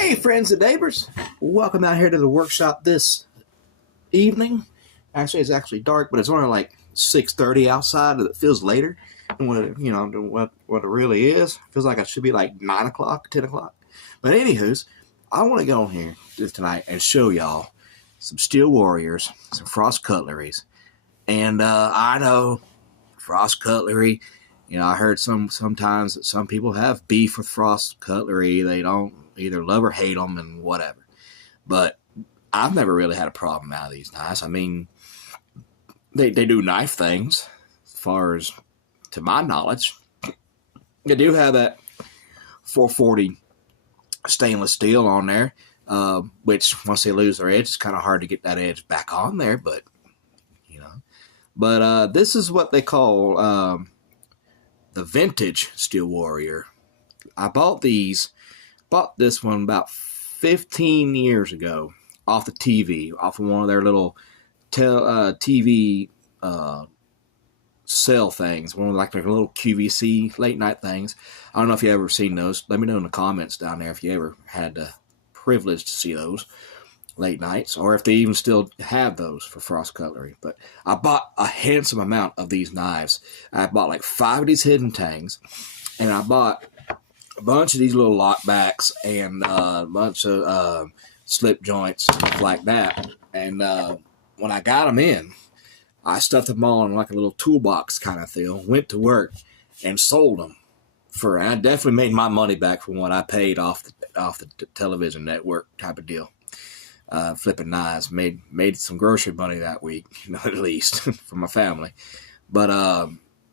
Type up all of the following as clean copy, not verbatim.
Hey, friends and neighbors. Welcome out here to the workshop this evening. Actually, it's actually dark, but it's only like 6:30 outside. It feels later than what it really is. It feels like it should be like 9 o'clock, 10 o'clock. But anywho's, I want to go on here tonight and show y'all some Steel Warriors, some Frost cutleries. And I know Frost cutlery, I heard sometimes that some people have beef with Frost cutlery. They don't either love or hate them and whatever. But I've never really had a problem out of these knives. I mean, they do knife things, as far as to my knowledge. They do have that 440 stainless steel on there, which once they lose their edge, it's kind of hard to get that edge back on there. But this is what they call the vintage Steel Warrior. I bought this one about 15 years ago off the TV, off of one of their little TV sale things, one of like their little QVC late night things. I don't know if you ever seen those. Let me know in the comments down there if you ever had the privilege to see those late nights, or if they even still have those for Frost cutlery. But I bought a handsome amount of these knives. I bought like 5 of these hidden tangs, and I bought a bunch of these little lockbacks and a bunch of slip joints and stuff like that. And when I got them in, I stuffed them all in like a little toolbox kind of deal, went to work and sold them and I definitely made my money back from what I paid off the television network type of deal. Flipping knives, made some grocery money that week, at least for my family. But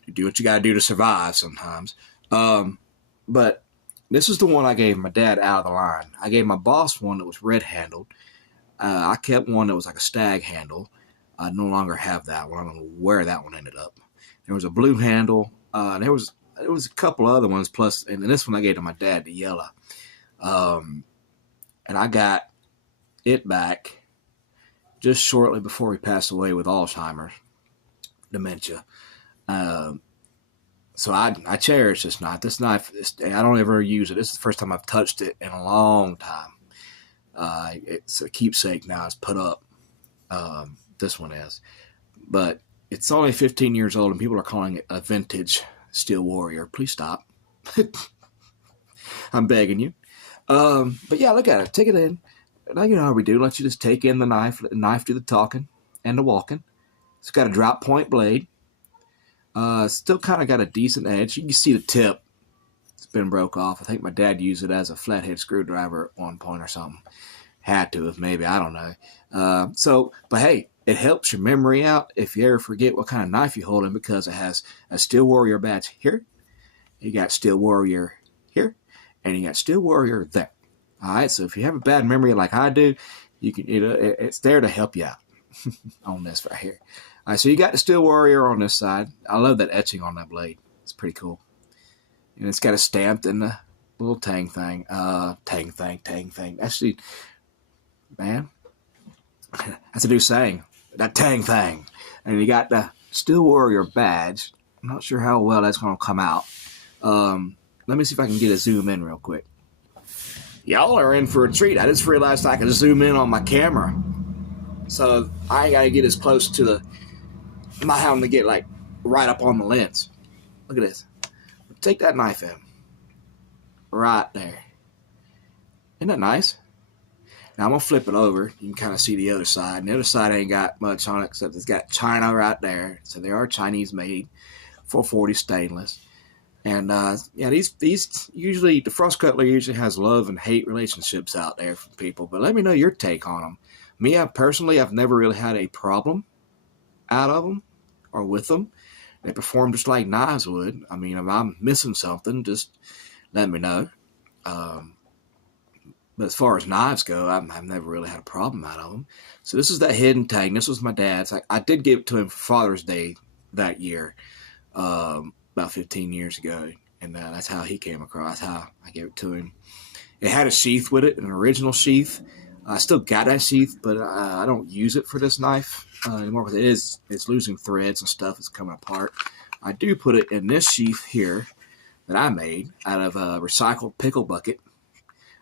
you do what you gotta do to survive sometimes. But this is the one I gave my dad out of the line. I gave my boss one that was red handled. I kept one that was like a stag handle. I no longer have that one. I don't know where that one ended up. There was a blue handle. There was a couple other ones plus, and this one I gave to my dad, the yellow. And I got it back just shortly before he passed away with Alzheimer's dementia. So I cherish this knife. This knife, I don't ever use it. This is the first time I've touched it in a long time. It's a keepsake now. It's put up. This one is. But it's only 15 years old, and people are calling it a vintage Steel Warrior. Please stop. I'm begging you. But yeah, look at it. Take it in. Now you know how we do. Let you just take in the knife. Let the knife do the talking and the walking. It's got a drop point blade. Still kind of got a decent edge. You can see the tip. It's been broke off. I think my dad used it as a flathead screwdriver at one point or something. Had to have, maybe. I don't know. But hey, it helps your memory out if you ever forget what kind of knife you're holding, because it has a Steel Warrior badge here. You got Steel Warrior here. And you got Steel Warrior there. All right, so if you have a bad memory like I do, you can it's there to help you out on this right here. All right, so you got the Steel Warrior on this side. I love that etching on that blade. It's pretty cool. And it's got a stamped in the little tang thing. Tang thing. Actually, man, that's a new saying. That tang thing. And you got the Steel Warrior badge. I'm not sure how well that's going to come out. Let me see if I can get a zoom in real quick. Y'all are in for a treat. I just realized I can zoom in on my camera. So I ain't got to get as close to I'm not having to get like right up on the lens. Look at this. Take that knife in. Right there. Isn't that nice? Now I'm going to flip it over. You can kind of see the other side. And the other side ain't got much on it except it's got China right there. So they are Chinese made. 440 stainless. And these usually, the Frost cutlery usually has love and hate relationships out there from people. But let me know your take on them. Me, I've never really had a problem out of them or with them. They perform just like knives would. I mean, if I'm missing something, just let me know. But as far as knives go, I've never really had a problem out of them. So this is that hidden tang. This was my dad's. I did give it to him for Father's Day that year. About 15 years ago, and that's how he came across, how I gave it to him. It had a sheath with it, an original sheath. I still got that sheath, but I don't use it for this knife anymore because it's losing threads and stuff. It's coming apart. I do put it in this sheath here that I made out of a recycled pickle bucket.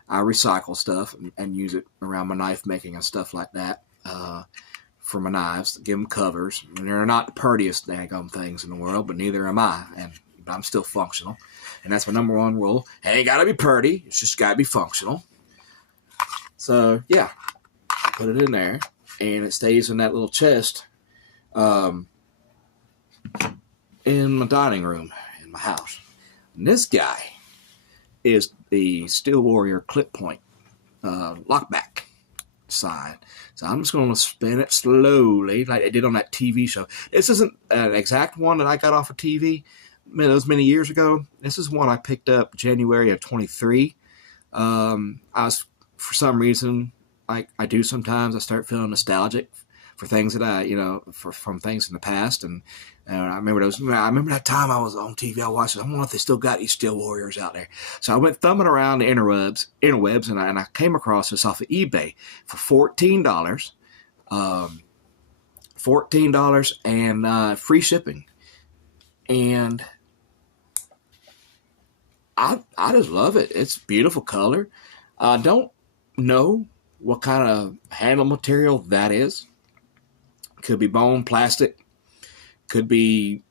I recycle stuff and use it around my knife making and stuff like that. For my knives, give them covers. And they're not the prettiest daggone things in the world, but neither am I. But I'm still functional. And that's my number one rule. It ain't got to be pretty. It's just got to be functional. So, yeah, put it in there. And it stays in that little chest in my dining room in my house. And this guy is the Steel Warrior clip point lockback side. So I'm just going to spin it slowly like I did on that TV show. This isn't an exact one that I got off of TV those many years ago. This is one I picked up January of 23. I was, for some reason, like I do sometimes, I start feeling nostalgic for things that from things in the past. And I remember that time I was on TV, I watched it. I wonder if they still got these Steel Warriors out there. So I went thumbing around the interwebs, and I came across this off of eBay for $14. $14 and free shipping. And I just love it. It's beautiful color. I don't know what kind of handle material that is. Could be bone, plastic. Could be,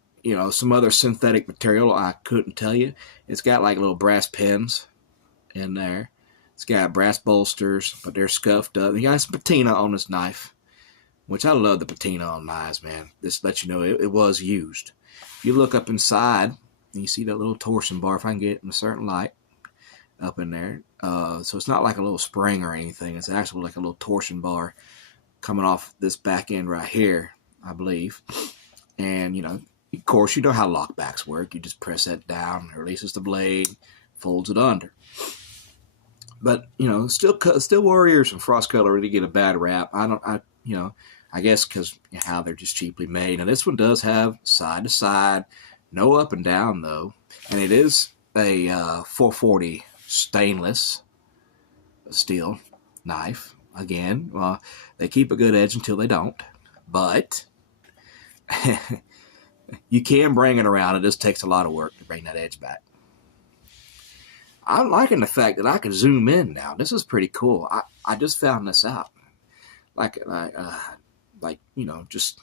some other synthetic material. I couldn't tell you. It's got like little brass pins in there. It's got brass bolsters, but they're scuffed up. You got some patina on this knife, which I love the patina on knives, man. This lets you know it was used. If you look up inside, you see that little torsion bar, if I can get it in a certain light, up in there. So it's not like a little spring or anything. It's actually like a little torsion bar coming off this back end right here, I believe. And, of course, you know how lockbacks work. You just press that down, releases the blade, folds it under. But, Steel Warriors and Frost Cutlery really get a bad rap. I guess because how they're just cheaply made. Now, this one does have side to side, no up and down, though. And it is a 440 stainless steel knife. Again, they keep a good edge until they don't. But you can bring it around. It just takes a lot of work to bring that edge back. I'm liking the fact that I can zoom in now. This is pretty cool. I just found this out. Just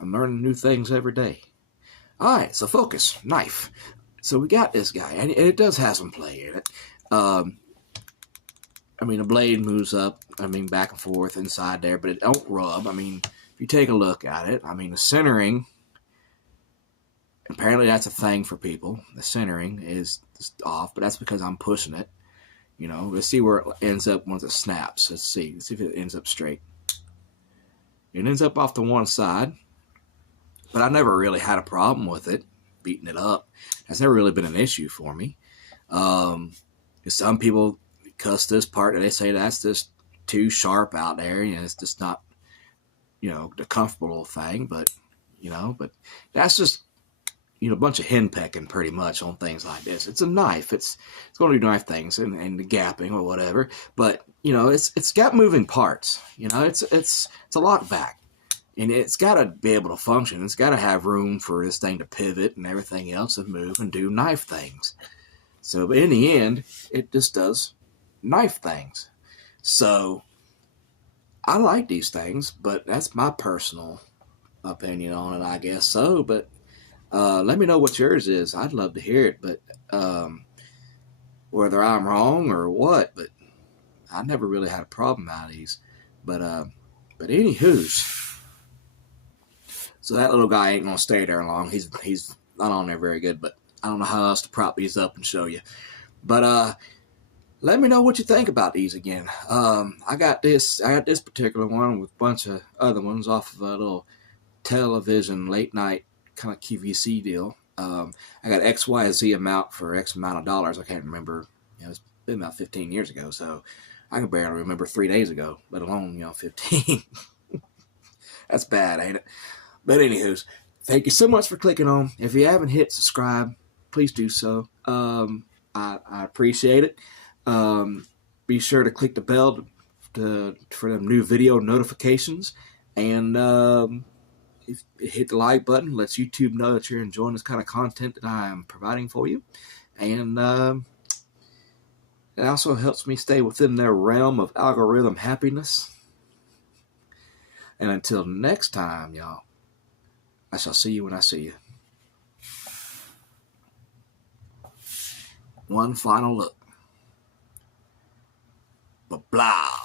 I'm learning new things every day. All right, so focus, knife. So we got this guy, and it does have some play in it. The blade moves up, back and forth inside there, but it don't rub. If you take a look at it, the centering, apparently that's a thing for people. The centering is off, but that's because I'm pushing it. Let's see where it ends up once it snaps. Let's see if it ends up straight. It ends up off to one side, but I never really had a problem with it, beating it up. That's never really been an issue for me. Some people cuss this part and they say that's just too sharp out there. It's just not, the comfortable thing. But that's just, a bunch of henpecking pretty much on things like this. It's a knife. It's going to do knife things and the gapping or whatever. But it's got moving parts. It's a lockback, and it's got to be able to function. It's got to have room for this thing to pivot and everything else and move and do knife things. So in the end, it just does knife things. So I like these things, but that's my personal opinion on it, I guess so. But let me know what yours is. I'd love to hear it, but whether I'm wrong or what, but I never really had a problem out of these. But anywho's, so that little guy ain't gonna stay there long. He's not on there very good, but I don't know how else to prop these up and show you. But let me know what you think about these again. I got this particular one with a bunch of other ones off of a little television late night kind of QVC deal. I got XYZ amount for X amount of dollars. I can't remember. It's been about 15 years ago, so I can barely remember 3 days ago, let alone 15. That's bad, ain't it? But anywho's, thank you so much for clicking on. If you haven't hit subscribe, please do so. I appreciate it. Be sure to click the bell for them new video notifications, and hit the like button. Lets YouTube know that you're enjoying this kind of content that I am providing for you. And It also helps me stay within their realm of algorithm happiness. And until next time, y'all, I shall see you when I see you. One final look. Blah.